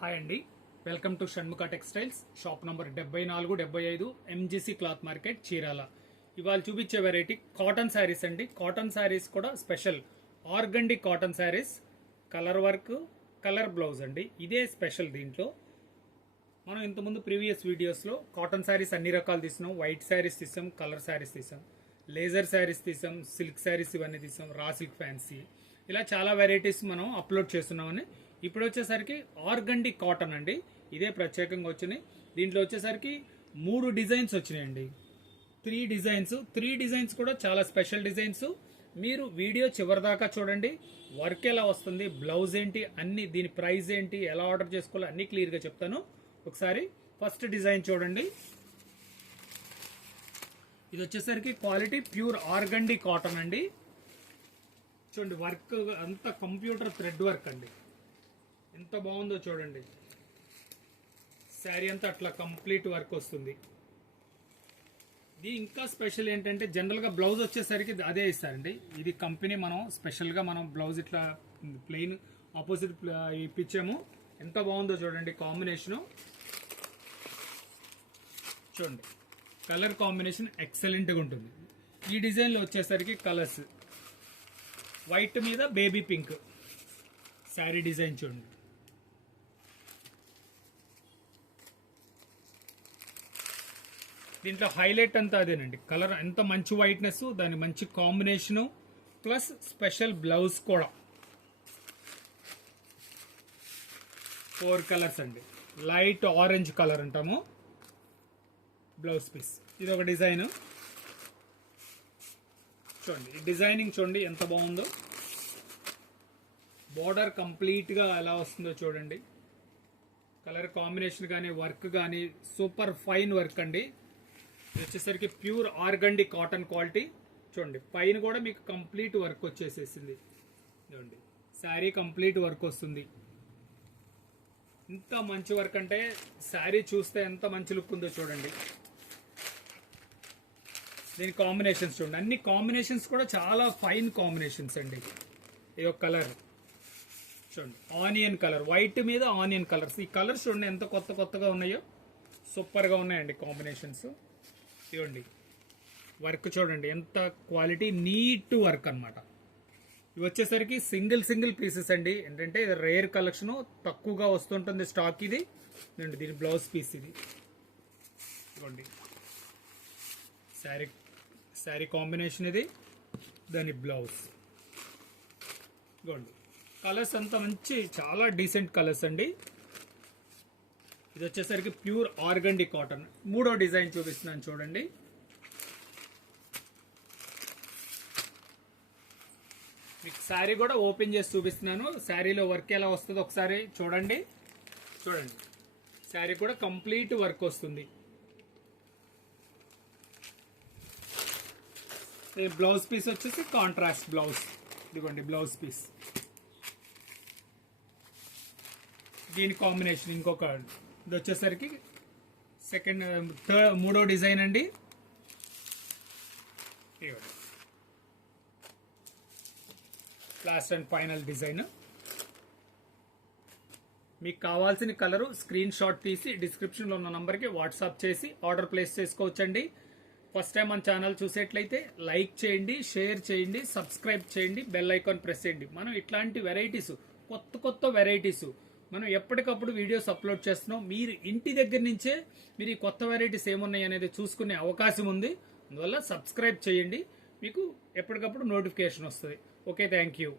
Hi అండి, welcome to Shanmukha textiles. Shop number 74-75 MGC cloth market, Chirala. ఇవాళ చూపించే వెరైటీ కాటన్ శారీస్ అండి. కాటన్ శారీస్ కూడా special organdie cotton saris, colour work, colour blouse అండి. ఇదే స్పెషల్. దీంట్లో మనం ఇంతకుముందు ప్రీవియస్ వీడియోస్లో కాటన్ శారీస్ అన్ని రకాలు తీసాం. వైట్ శారీస్ తీసాం, కలర్ శారీస్ తీసాం, లేజర్ శారీస్ తీసాం, సిల్క్ శారీస్ ఇవన్నీ తీసాం, రా సిల్క్ ఫ్యాన్సీ, ఇలా చాలా వెరైటీస్ మనం అప్లోడ్ చేస్తున్నామని. ఇప్పుడు వచ్చేసరికి ఆర్గండి కాటన్ అండి, ఇదే ప్రత్యేకంగా వచ్చినాయి. దీంట్లో వచ్చేసరికి 3 డిజైన్స్ వచ్చినాయండి. 3 డిజైన్స్ కూడా చాలా స్పెషల్ డిజైన్స్. మీరు వీడియో చివరిదాకా చూడండి. వర్క్ ఎలా వస్తుంది, బ్లౌజ్ ఏంటి, అన్ని దీని ప్రైస్ ఏంటి, ఎలా ఆర్డర్ చేసుకోవాలో అన్ని క్లియర్గా చెప్తాను. ఒకసారి ఫస్ట్ డిజైన్ చూడండి. ఇది వచ్చేసరికి క్వాలిటీ ప్యూర్ ఆర్గండి కాటన్ అండి. చూడండి, వర్క్ అంతా కంప్యూటర్ థ్రెడ్ వర్క్ అండి. ఎంత బాగుందో చూడండి. శారీ అంతా అట్లా కంప్లీట్ వర్క్ వస్తుంది. ఇది ఇంకా స్పెషల్ ఏంటంటే, జనరల్గా బ్లౌజ్ వచ్చేసరికి అదే ఇస్తారండి. ఇది కంపెనీ మనం స్పెషల్గా మనం బ్లౌజ్ ఇట్లా ప్లెయిన్ ఆపోజిట్ ఇప్పించాము. ఎంత బాగుందో చూడండి కాంబినేషను. చూడండి, కలర్ కాంబినేషన్ ఎక్సలెంట్గా ఉంటుంది. ఈ డిజైన్లో వచ్చేసరికి కలర్స్ వైట్ మీద బేబీ పింక్ శారీ డిజైన్ చూడండి. దీంట్లో హైలైట్ అంతా అదేనండి. కలర్ ఎంత మంచి వైట్నెస్, దాని మంచి కాంబినేషను, ప్లస్ స్పెషల్ బ్లౌజ్ కూడా. 4 కలర్స్ అండి. లైట్ ఆరెంజ్ కలర్ అంటాము బ్లౌజ్ పీస్. ఇది ఒక డిజైన్ చూడండి. ఈ డిజైనింగ్ చూడండి ఎంత బాగుందో. బోర్డర్ కంప్లీట్గా ఎలా వస్తుందో చూడండి. కలర్ కాంబినేషన్ కానీ వర్క్ కానీ సూపర్ ఫైన్ వర్క్ అండి. వచ్చేసరికి ప్యూర్ ఆర్గండి కాటన్ క్వాలిటీ. చూడండి, పైన కూడా మీకు కంప్లీట్ వర్క్ వచ్చేసేసింది. చూడండి, శారీ కంప్లీట్ వర్క్ వస్తుంది. ఇంత మంచి వర్క్ అంటే శారీ చూస్తే ఎంత మంచి లుక్ ఉందో చూడండి. దీని కాంబినేషన్స్ చూడండి, అన్ని కాంబినేషన్స్ కూడా చాలా ఫైన్ కాంబినేషన్స్ అండి. ఈ ఒక కలర్ చూడండి, ఆనియన్ కలర్, వైట్ మీద ఆనియన్ కలర్స్. ఈ కలర్స్ చూడండి ఎంత కొత్తగా ఉన్నాయో, సూపర్గా ఉన్నాయండి కాంబినేషన్స్. ఇవ్వండి, వర్క్ చూడండి ఎంత క్వాలిటీ, నీట్ వర్క్ అనమాట. ఇవి వచ్చేసరికి సింగిల్ పీసెస్ అండి. ఏంటంటే ఇది రేర్ కలెక్షన్, తక్కువగా వస్తుంటుంది స్టాక్. ఇది దీని బ్లౌజ్ పీస్. ఇది ఇవ్వండి, శారీ కాంబినేషన్ ఇది, దాని బ్లౌజ్. ఇవ్వండి, కలర్స్ అంతా మంచి చాలా డీసెంట్ కలర్స్ అండి. ఇది వచ్చేసరికి ప్యూర్ ఆర్గండి కాటన్. 3వ డిజైన్ చూపిస్తున్నాను చూడండి. మీకు శారీ కూడా ఓపెన్ చేసి చూపిస్తున్నాను. శారీలో వర్క్ ఎలా వస్తుందో ఒకసారి చూడండి. శారీ కూడా కంప్లీట్ వర్క్ వస్తుంది. బ్లౌజ్ పీస్ వచ్చేసి కాంట్రాస్ట్ బ్లౌజ్. ఇదిగోండి బ్లౌజ్ పీస్. దీని కాంబినేషన్ ఇంకొక, ఇది వచ్చేసరికి మూడో డిజైన్ అండి. Last and final design. మీకు కావాల్సిన కలరు స్క్రీన్ షాట్ తీసి డిస్క్రిప్షన్లో ఉన్న నంబర్కి వాట్సాప్ చేసి ఆర్డర్ ప్లేస్ చేసుకోవచ్చండి. ఫస్ట్ టైం మన ఛానల్ చూసేట్లయితే లైక్ చేయండి, షేర్ చేయండి, సబ్స్క్రైబ్ చేయండి, బెల్ ఐకాన్ ప్రెస్ చేయండి. మనం ఇట్లాంటి వెరైటీస్, కొత్త వెరైటీస్ మనం ఎప్పటికప్పుడు వీడియోస్ అప్లోడ్ చేస్తున్నాం. మీరు ఇంటి దగ్గర నుంచే మీరు ఈ కొత్త వెరైటీస్ ఏమున్నాయి అనేది చూసుకునే అవకాశం ఉంది. అందువల్ల సబ్స్క్రైబ్ చేయండి, మీకు ఎప్పటికప్పుడు నోటిఫికేషన్ వస్తుంది. Okay, thank you.